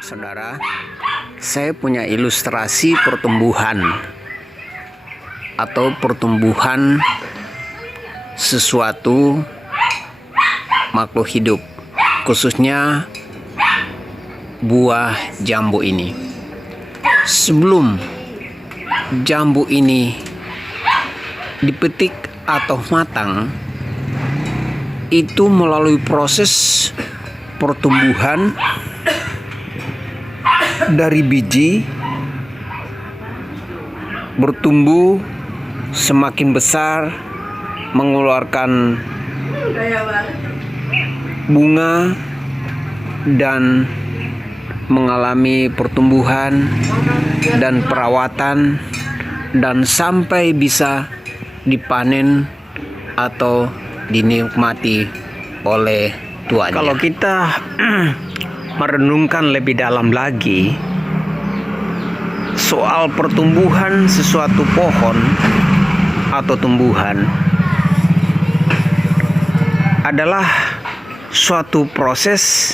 Saudara, saya punya ilustrasi pertumbuhan atau pertumbuhan sesuatu makhluk hidup, khususnya buah jambu ini. Sebelum jambu ini dipetik atau matang, itu melalui proses pertumbuhan dari biji bertumbuh semakin besar, mengeluarkan bunga dan mengalami pertumbuhan dan perawatan dan sampai bisa dipanen atau dinikmati oleh tuannya. Kalau kita merenungkan lebih dalam lagi soal pertumbuhan sesuatu pohon atau tumbuhan, adalah suatu proses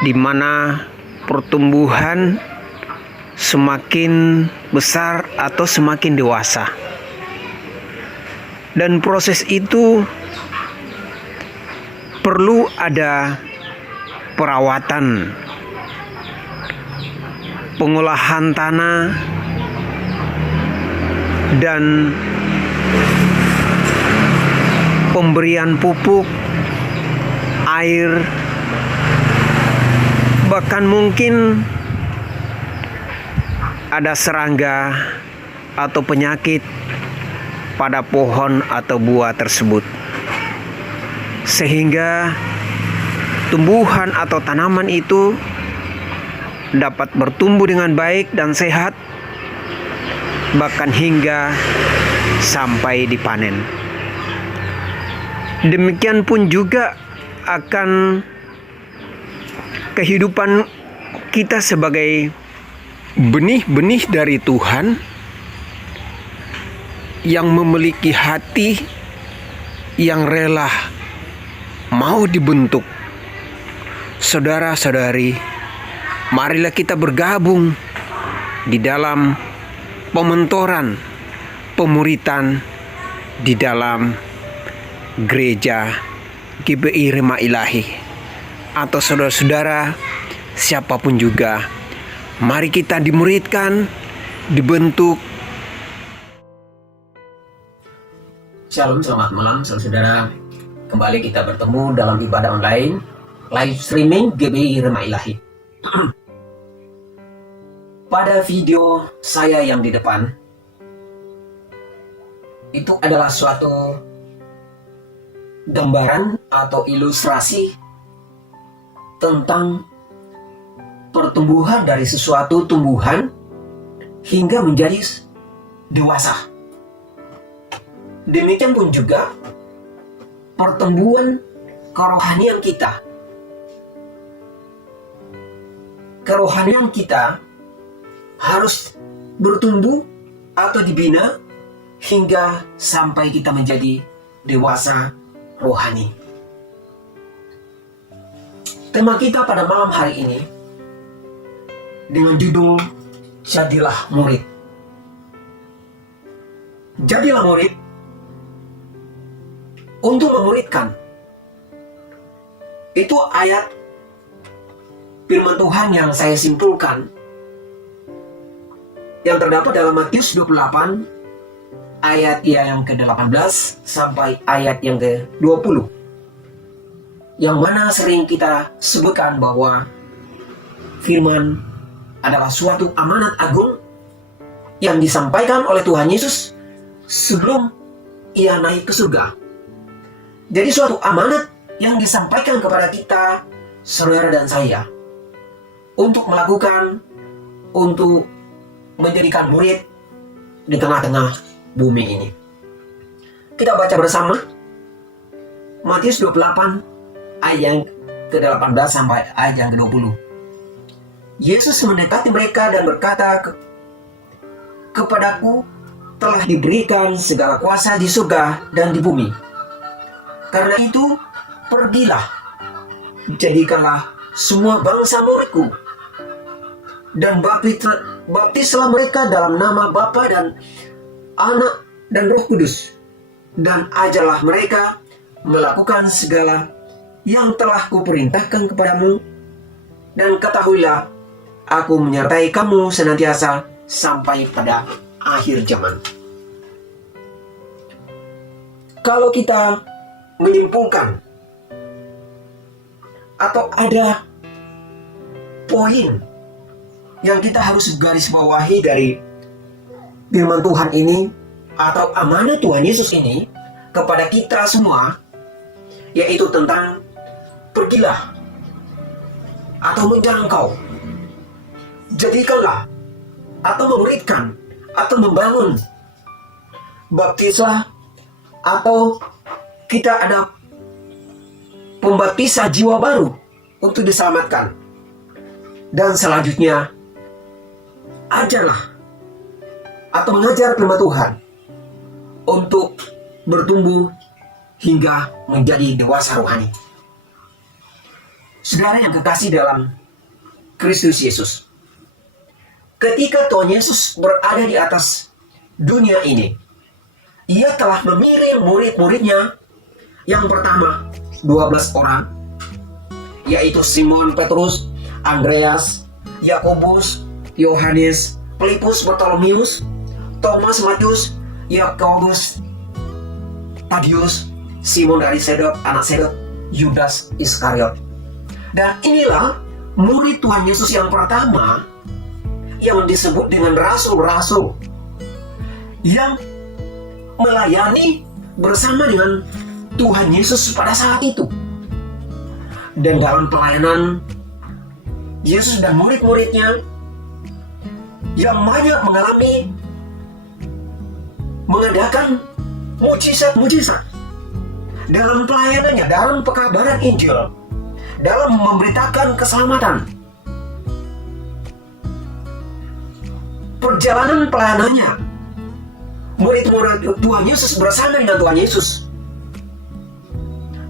di mana pertumbuhan semakin besar atau semakin dewasa. Dan proses itu perlu ada perawatan, pengolahan tanah, dan pemberian pupuk, air, bahkan mungkin ada serangga atau penyakit pada pohon atau buah tersebut, sehingga tumbuhan atau tanaman itu dapat bertumbuh dengan baik dan sehat, bahkan hingga sampai dipanen. Demikian pun juga akan kehidupan kita sebagai benih-benih dari Tuhan yang memiliki hati yang rela mau dibentuk. Saudara-saudari, marilah kita bergabung di dalam pementoran, pemuritan di dalam gereja GBI Rema Ilahi, atau saudara-saudara siapapun juga. Mari kita dimuridkan, dibentuk. Shalom, selamat malam saudara. Kembali kita bertemu dalam ibadah online live streaming GBI Rema Ilahi. Pada video saya yang di depan, itu adalah suatu gambaran atau ilustrasi tentang pertumbuhan dari sesuatu tumbuhan hingga menjadi dewasa. Demikian pun juga pertumbuhan kerohanian kita. Kerohanian kita harus bertumbuh atau dibina hingga sampai kita menjadi dewasa rohani. Tema kita pada malam hari ini dengan judul Jadilah Murid. Jadilah murid. Untuk memuridkan, itu ayat firman Tuhan yang saya simpulkan yang terdapat dalam Matius 28 ayat yang ke-18 sampai ayat yang ke-20, yang mana sering kita sebutkan bahwa firman adalah suatu amanat agung yang disampaikan oleh Tuhan Yesus sebelum ia naik ke surga. Jadi suatu amanat yang disampaikan kepada kita, saudara dan saya, untuk melakukan, untuk menjadikan murid di tengah-tengah bumi ini. Kita baca bersama Matius 28 ayat yang ke-18 sampai ayat yang ke-20. Yesus mendekati mereka dan berkata, "Kepadaku telah diberikan segala kuasa di surga dan di bumi. Karena itu, pergilah, jadikanlah semua bangsa muridku, dan baptislah mereka dalam nama Bapa dan Anak dan Roh Kudus, dan ajarlah mereka melakukan segala yang telah kuperintahkan kepadamu, dan ketahuilah, aku menyertai kamu senantiasa sampai pada akhir zaman. Kalau kita menyimpulkan atau ada poin yang kita harus garis bawahi dari firman Tuhan ini atau amanah Tuhan Yesus ini kepada kita semua, yaitu tentang pergilah atau menjangkau, jadikanlah atau memuridkan atau membangun, baptislah atau kita ada pembaptisan jiwa baru untuk diselamatkan, dan selanjutnya ajarlah atau mengajar firman Tuhan untuk bertumbuh hingga menjadi dewasa rohani. Saudara yang kekasih dalam Kristus Yesus, ketika Tuhan Yesus berada di atas dunia ini, Ia telah memilih murid-muridnya. Yang pertama 12 orang, yaitu Simon Petrus, Andreas, Yakobus, Yohanes, Filipus, Bartolomeus, Thomas, Matius, Yakobus, Tadius, Simon dari Sedot, anak Sedot, Yudas Iskariot. Dan inilah murid Tuhan Yesus yang pertama yang disebut dengan rasul-rasul, yang melayani bersama dengan Tuhan Yesus pada saat itu. Dan dalam pelayanan Yesus dan murid-muridnya yang banyak mengadakan mujizat-mujizat dalam pelayanannya, dalam pekabaran Injil, dalam memberitakan keselamatan. Perjalanan pelayanannya, murid-murid Tuhan Yesus bersama dengan Tuhan Yesus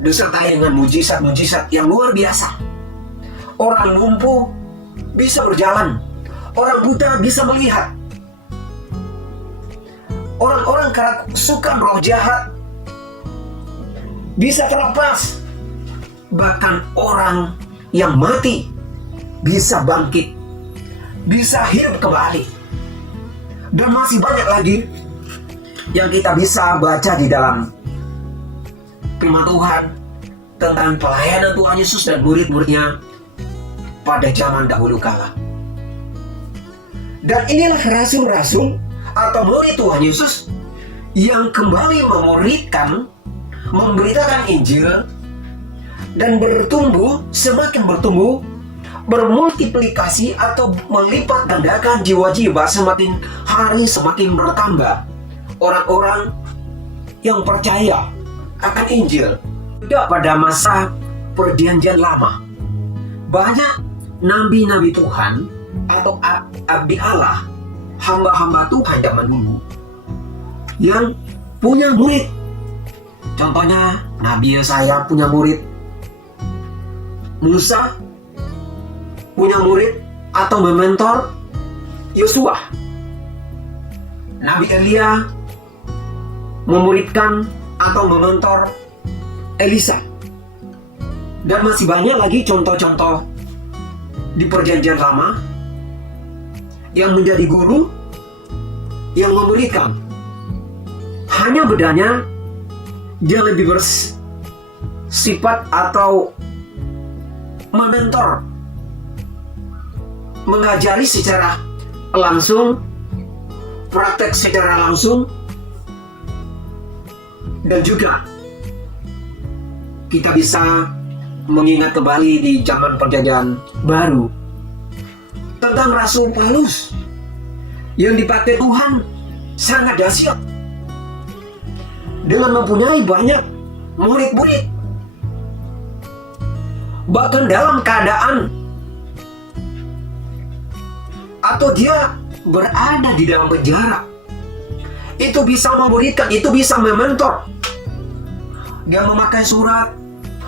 disertai dengan mujizat-mujizat yang luar biasa. Orang lumpuh bisa berjalan, orang buta bisa melihat, orang-orang kerasukan roh jahat bisa terlepas, bahkan orang yang mati bisa bangkit, bisa hidup kembali. Dan masih banyak lagi yang kita bisa baca di dalam firman Tuhan tentang pelayanan Tuhan Yesus dan murid-muridnya pada zaman dahulu kala. Dan inilah rasul-rasul atau murid Tuhan Yesus yang kembali memuridkan, memberitakan Injil, dan bertumbuh, semakin bertumbuh, bermultiplikasi atau melipat gandakan jiwa-jiwa, semakin hari semakin bertambah orang-orang yang percaya akan Injil. Tidak pada masa perjanjian lama, banyak nabi-nabi Tuhan atau abdi Allah, hamba-hamba Tuhan zaman dulu yang punya murid. Contohnya Nabi Yesaya punya murid, Musa punya murid atau mementor Yosua, Nabi Elia memuridkan atau mementor Elisa, dan masih banyak lagi contoh-contoh di perjanjian lama yang menjadi guru yang memuridkan. Hanya bedanya dia lebih bersifat atau mementor, mengajari secara langsung, praktek secara langsung, dan juga kita bisa mengingat kembali di zaman perjanjian baru tentang Rasul Paulus yang dipakai Tuhan sangat dahsyat dengan mempunyai banyak murid-murid, bahkan dalam keadaan atau dia berada di dalam penjara, itu bisa memuridkan, itu bisa mementor. Dia memakai surat,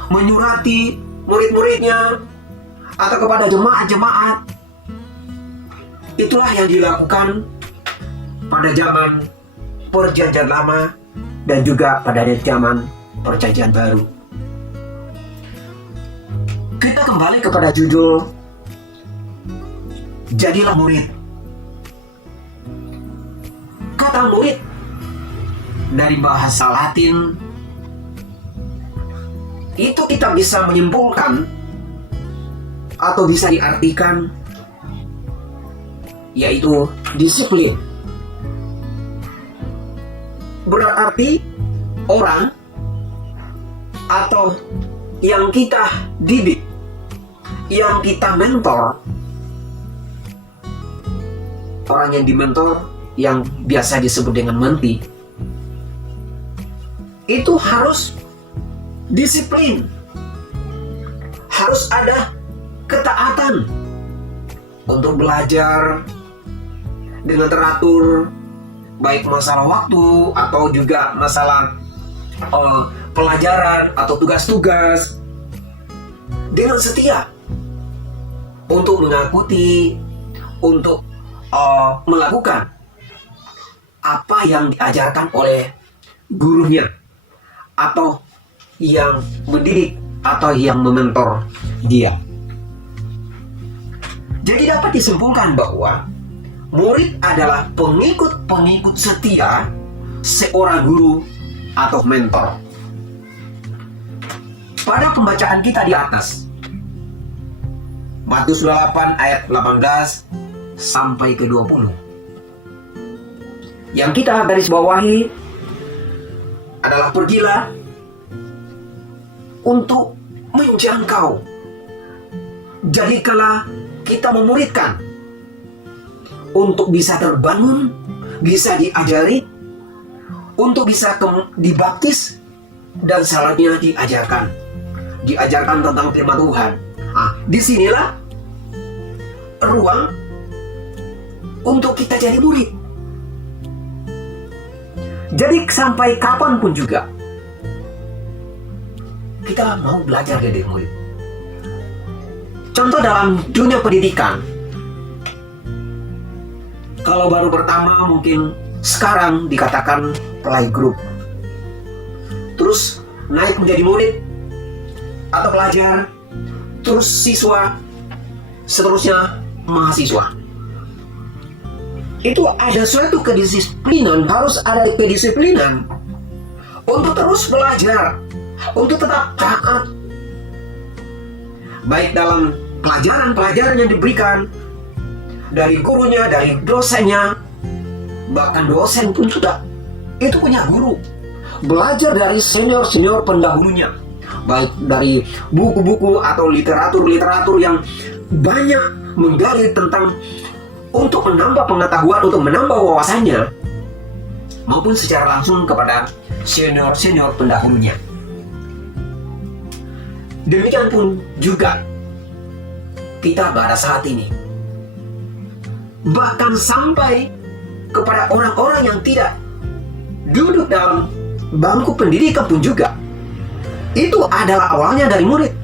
menyurati murid-muridnya atau kepada jemaat-jemaat Itulah yang dilakukan pada zaman Perjanjian Lama dan juga pada zaman Perjanjian Baru. Kita kembali kepada judul Jadilah Murid. Kata murid dari bahasa Latin itu kita bisa menyimpulkan atau bisa diartikan yaitu disiplin. Berarti orang atau yang kita didik, yang kita mentor, orang yang dimentor yang biasa disebut dengan menti, itu harus disiplin, harus ada ketaatan untuk belajar dengan teratur, baik masalah waktu atau juga masalah pelajaran atau tugas-tugas, dengan setia untuk mengikuti, untuk melakukan apa yang diajarkan oleh gurunya atau yang mendidik atau yang mementor dia. Jadi dapat disimpulkan bahwa murid adalah pengikut-pengikut setia seorang guru atau mentor. Pada pembacaan kita di atas, Matius 8 ayat 18 sampai ke 20. Yang kita garis bawahi adalah pergilah untuk menjangkau. Jadikanlah kita memuridkan untuk bisa terbangun, bisa diajari, untuk bisa dibaptis, dan selanjutnya diajarkan tentang firman Tuhan. Disinilah ruang untuk kita jadi murid. Jadi sampai kapanpun juga kita mau belajar jadi murid. Contoh dalam dunia pendidikan, kalau baru pertama mungkin sekarang dikatakan playgroup, terus naik menjadi murid atau pelajar, terus siswa, seterusnya mahasiswa. Itu ada suatu kedisiplinan, harus ada kedisiplinan untuk terus belajar, untuk tetap taat, baik dalam pelajaran-pelajaran yang diberikan dari gurunya, dari dosennya, bahkan dosen pun sudah itu punya guru. Belajar dari senior-senior pendahulunya, baik dari buku-buku atau literatur-literatur yang banyak menggali tentang untuk menambah pengetahuan, untuk menambah wawasannya, maupun secara langsung kepada senior-senior pendahulunya. Demikian pun juga kita pada saat ini, bahkan sampai kepada orang-orang yang tidak duduk dalam bangku pendidikan pun juga, itu adalah awalnya dari murid.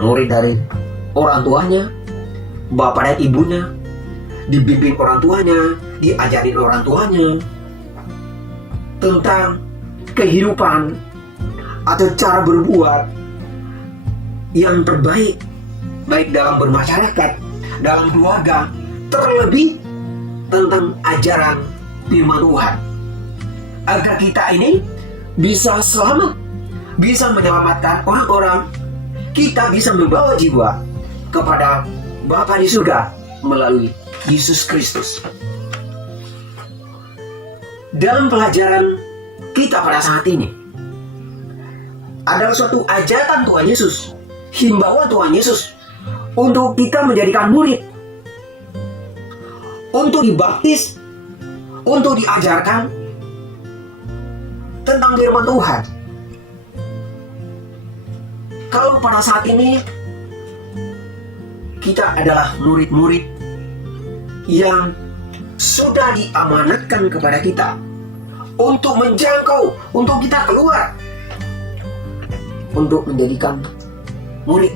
Murid dari orang tuanya, bapak dan ibunya, dibimbing orang tuanya, diajarin orang tuanya tentang kehidupan atau cara berbuat yang terbaik, baik dalam bermasyarakat, dalam keluarga, terlebih tentang ajaran firman Tuhan, agar kita ini bisa selamat, bisa menyelamatkan orang-orang, kita bisa membawa jiwa kepada Bapa di surga melalui Yesus Kristus. Dalam pelajaran kita pada saat ini adalah suatu ajakan Tuhan Yesus, himbauan Tuhan Yesus untuk kita menjadikan murid, untuk dibaptis, untuk diajarkan tentang firman Tuhan. Kalau pada saat ini kita adalah murid-murid yang sudah diamanatkan kepada kita untuk menjangkau, untuk kita keluar, untuk menjadikan murid.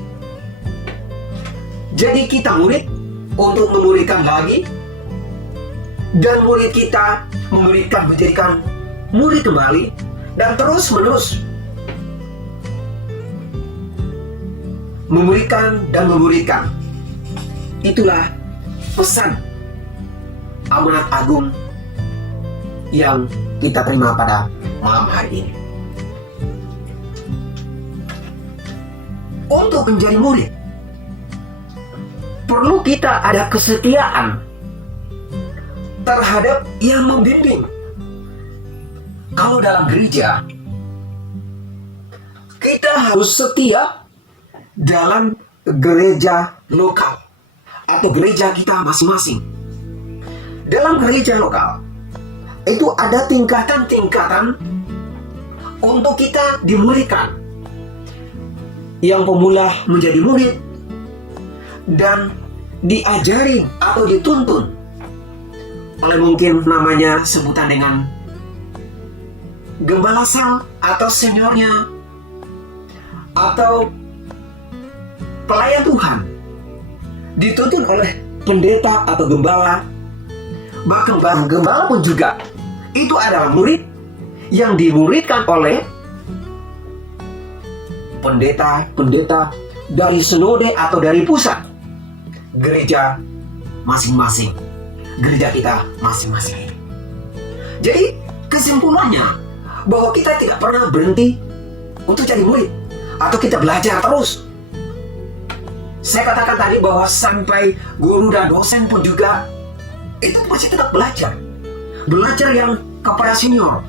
Jadi kita murid untuk memuridkan lagi, dan murid kita memuridkan menjadikan murid kembali, dan terus menerus memuridkan dan memuridkan. Itulah pesan amanat agung yang kita terima pada malam hari ini. Untuk menjadi murid, perlu kita ada kesetiaan terhadap yang membimbing. Kalau dalam gereja, kita harus setia dalam gereja lokal atau gereja kita masing-masing. Dalam gereja lokal itu ada tingkatan-tingkatan untuk kita dimuridkan. Yang pemula menjadi murid dan diajari atau dituntun oleh mungkin namanya sebutan dengan gembala sel atau seniornya atau pelayan Tuhan, dituntun oleh pendeta atau gembala. Bahkan gembala pun juga itu adalah murid yang dimuridkan oleh pendeta dari sinode atau dari pusat gereja masing-masing, gereja kita masing-masing. Jadi kesimpulannya bahwa kita tidak pernah berhenti untuk jadi murid atau kita belajar terus. Saya katakan tadi bahwa sampai guru dan dosen pun juga itu masih tetap belajar yang kepada senior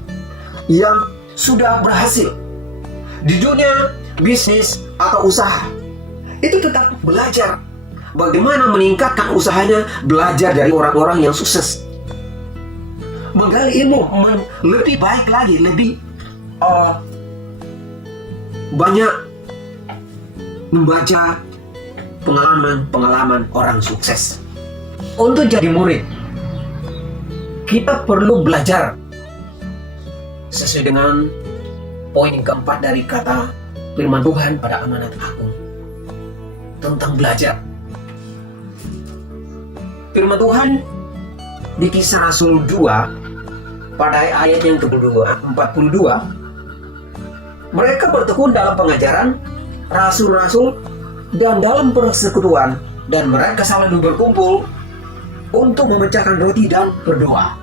yang sudah berhasil di dunia bisnis atau usaha. Itu tetap belajar bagaimana meningkatkan usahanya, belajar dari orang-orang yang sukses, menggali ilmu lebih baik lagi, lebih banyak membaca pengalaman orang sukses. Untuk jadi murid, kita perlu belajar sesuai dengan poin keempat dari kata firman Tuhan pada amanat agung tentang belajar. Firman Tuhan di Kisah Rasul 2 pada ayat yang ke-42, mereka bertekun dalam pengajaran rasul-rasul dan dalam persekutuan, dan mereka selalu berkumpul untuk memecahkan roti dan berdoa.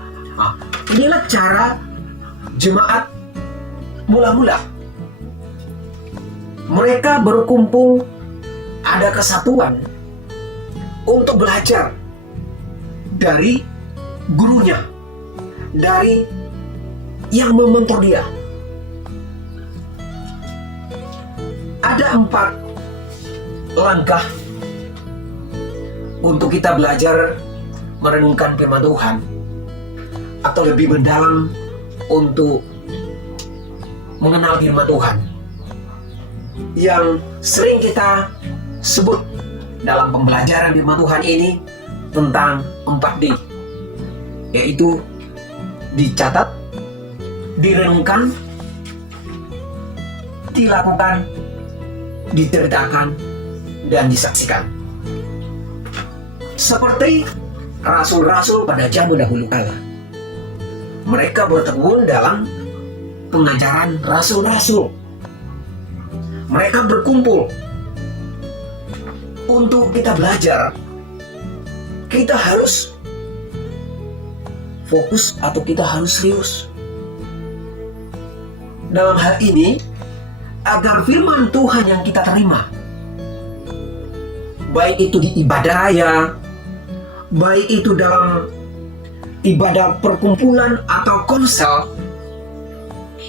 Inilah cara jemaat mula-mula. Mereka berkumpul, ada kesatuan untuk belajar dari gurunya, dari yang mementor dia. Ada 4 langkah untuk kita belajar merenungkan firman Tuhan, atau lebih mendalam untuk mengenal firman Tuhan, yang sering kita sebut dalam pembelajaran firman Tuhan ini tentang 4D, yaitu dicatat, direnungkan, dilakukan, diceritakan, dan disaksikan. Seperti rasul-rasul pada zaman dahulu kala, mereka bertekun dalam pengajaran rasul-rasul. Mereka berkumpul untuk kita belajar. Kita harus fokus atau kita harus serius dalam hal ini, agar firman Tuhan yang kita terima, baik itu di ibadah raya, baik itu dalam ibadah perkumpulan atau konsel,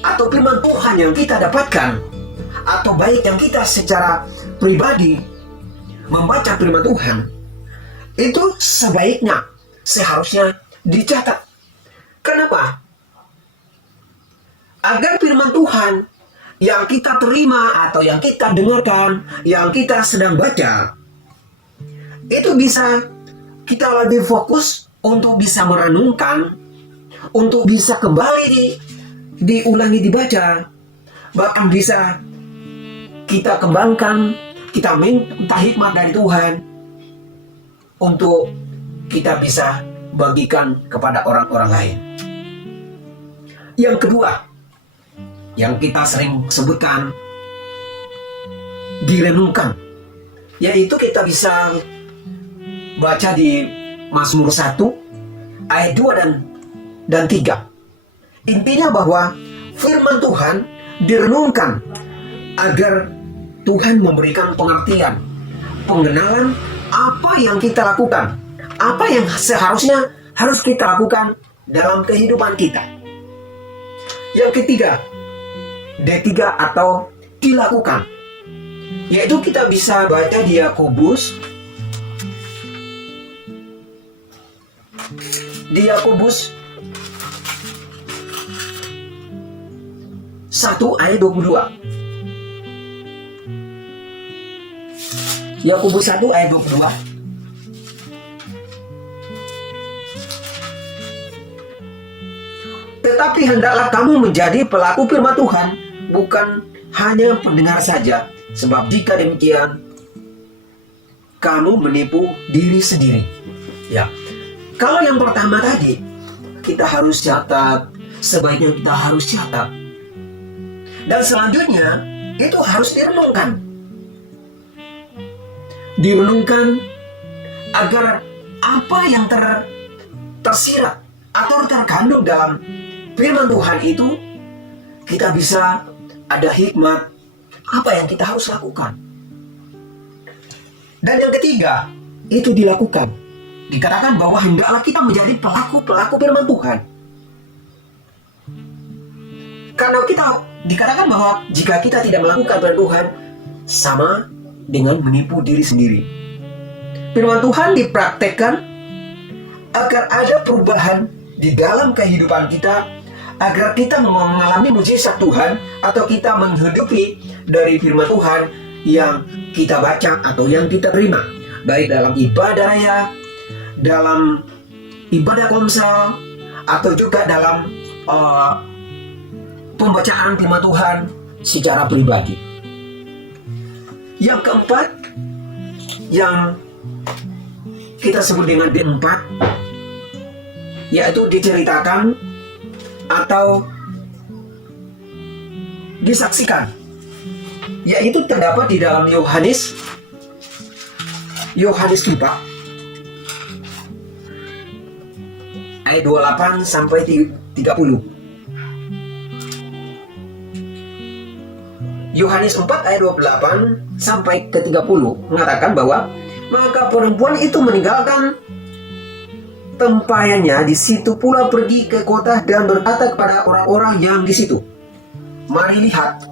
atau firman Tuhan yang kita dapatkan, atau baik yang kita secara pribadi membaca firman Tuhan, itu sebaiknya, seharusnya dicatat. Kenapa? Agar firman Tuhan yang kita terima atau yang kita dengarkan, yang kita sedang baca, itu bisa kita lebih fokus untuk bisa merenungkan, untuk bisa kembali diulangi dibaca, bahkan bisa kita kembangkan, kita minta hikmat dari Tuhan untuk kita bisa bagikan kepada orang-orang lain. Yang kedua, yang kita sering sebutkan, direnungkan, yaitu kita bisa baca di Mazmur 1 ayat 2 dan 3. Intinya bahwa firman Tuhan direnungkan agar Tuhan memberikan pengertian, pengenalan apa yang kita lakukan, apa yang seharusnya harus kita lakukan dalam kehidupan kita. Yang ketiga, D3 atau dilakukan, yaitu kita bisa baca di Yakobus 1 ayat 22. Yakobus 1 ayat 22. Tetapi hendaklah kamu menjadi pelaku firman Tuhan, bukan hanya pendengar saja, sebab jika demikian kamu menipu diri sendiri. Ya, kalau yang pertama tadi kita harus catat, sebaiknya kita harus catat. Dan selanjutnya itu harus direnungkan. Direnungkan agar apa yang tersirat atau terkandung dalam firman Tuhan itu kita bisa ada hikmat apa yang kita harus lakukan. Dan yang ketiga, itu dilakukan. Dikatakan bahwa hendaklah kita menjadi pelaku firman Tuhan. Karena kita dikatakan bahwa jika kita tidak melakukan firman Tuhan, sama dengan menipu diri sendiri. Firman Tuhan dipraktekkan agar ada perubahan di dalam kehidupan kita, agar kita mengalami mujizat Tuhan, atau kita menghidupi dari firman Tuhan yang kita baca atau yang kita terima, baik dalam ibadah raya, dalam ibadah komsel, atau juga dalam pembacaan firman Tuhan secara pribadi. Yang keempat, yang kita sebut dengan D4, yaitu diceritakan atau disaksikan, yaitu terdapat di dalam Yohanes 4 ayat 28 sampai 30. Yohanes 4 ayat 28 sampai ke 30 mengatakan bahwa maka perempuan itu meninggalkan tempayannya di situ pula pergi ke kota dan berkata kepada orang-orang yang di situ, "Mari lihat,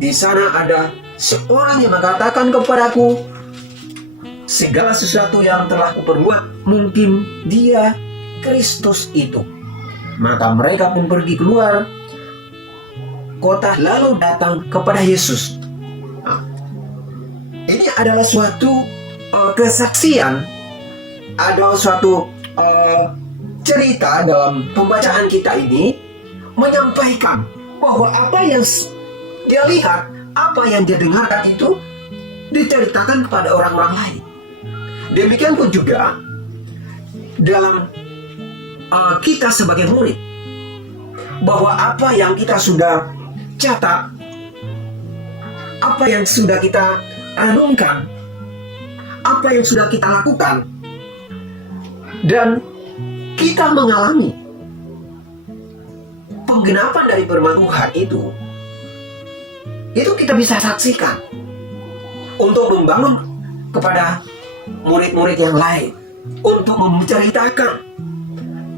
di sana ada seorang yang mengatakan kepadaku segala sesuatu yang telah kuperbuat, mungkin dia Kristus itu." Maka mereka pun pergi keluar kota lalu datang kepada Yesus. Nah, ini adalah suatu kesaksian, ada suatu cerita dalam pembacaan kita ini menyampaikan bahwa apa yang dia lihat, apa yang dia dengarkan itu diceritakan kepada orang-orang lain. Demikian pun juga dalam kita sebagai murid, bahwa apa yang kita sudah catat, apa yang sudah kita renungkan, apa yang sudah kita lakukan, dan kita mengalami penggenapan dari firman Tuhan itu kita bisa saksikan untuk membangun kepada murid-murid yang lain, untuk menceritakan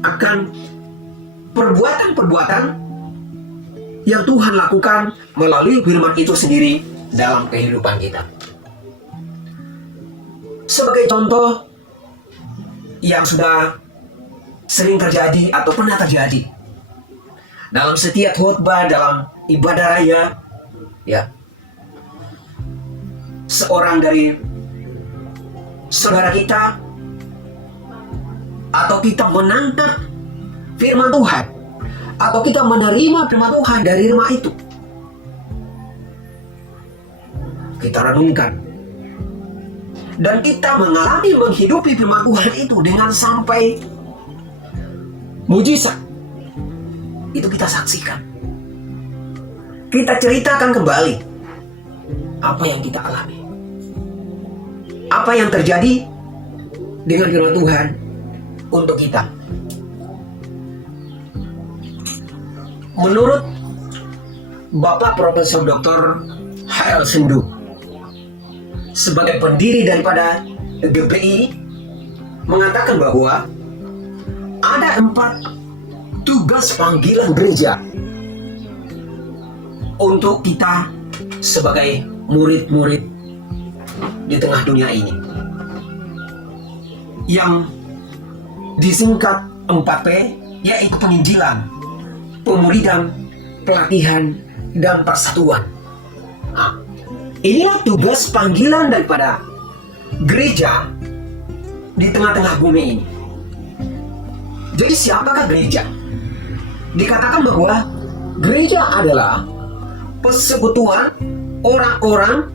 akan perbuatan-perbuatan yang Tuhan lakukan melalui firman itu sendiri dalam kehidupan kita. Sebagai contoh yang sudah sering terjadi atau pernah terjadi dalam setiap khotbah, dalam ibadah raya, ya, seorang dari saudara kita atau kita menangkap firman Tuhan, atau kita menerima firman Tuhan dari rumah itu, kita renungkan. Dan kita mengalami menghidupi firman Tuhan itu dengan sampai mujizat. Itu kita saksikan. Kita ceritakan kembali apa yang kita alami. Apa yang terjadi dengan firman Tuhan untuk kita. Menurut Bapak Profesor Dr. H.L. Sendu, sebagai pendiri daripada GPI, mengatakan bahwa ada 4 tugas panggilan gereja untuk kita sebagai murid-murid di tengah dunia ini, yang disingkat 4P, yaitu penginjilan, pemuridan, pelatihan, dan persatuan. Nah, inilah tugas panggilan daripada gereja di tengah-tengah bumi ini. Jadi siapakah gereja? Dikatakan bahwa gereja adalah persekutuan orang-orang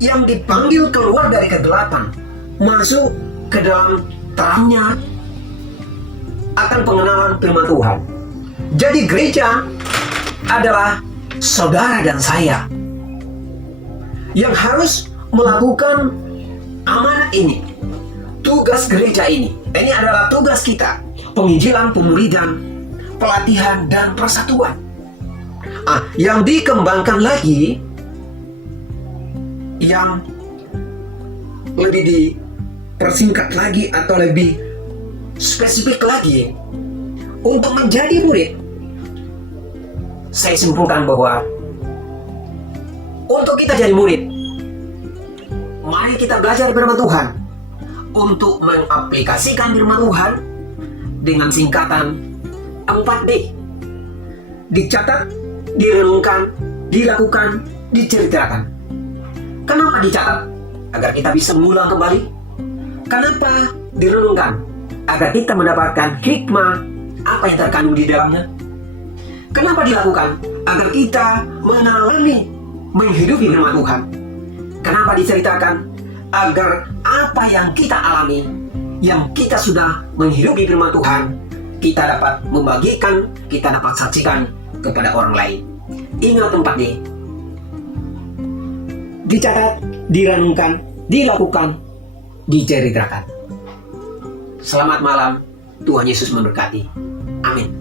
yang dipanggil keluar dari kegelapan, masuk ke dalam terangnya akan pengenalan firman Tuhan. Jadi gereja adalah saudara dan saya yang harus melakukan amanat ini. Tugas gereja ini adalah tugas kita: penginjilan, pemuridan, pelatihan, dan persatuan. Yang dikembangkan lagi, yang lebih dipersingkat lagi atau lebih spesifik lagi, untuk menjadi murid, saya simpulkan bahwa untuk kita jadi murid, mari kita belajar firman Tuhan untuk mengaplikasikan firman Tuhan dengan singkatan 4D. Dicatat, direnungkan, dilakukan, diceritakan. Kenapa dicatat? Agar kita bisa mengulang kembali. Kenapa direnungkan? Agar kita mendapatkan hikmah apa yang terkandung di dalamnya. Kenapa dilakukan? Agar kita mengalami, menghidupi firman Tuhan. Kenapa diceritakan? Agar apa yang kita alami, yang kita sudah menghidupi firman Tuhan, kita dapat membagikan, kita dapat saksikan kepada orang lain. Ingat 4D. Dicatat, direnungkan, dilakukan, diceritakan. Selamat malam, Tuhan Yesus memberkati. Amin.